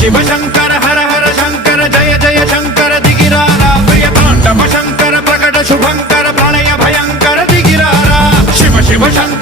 शिव शंकर हर हर शंकर जय जय शंकर दिगिरारा प्रिय तांडव शंकर प्रकट शुभंकर प्रणय भयंकर दिगिरारा शिव शिव शंकर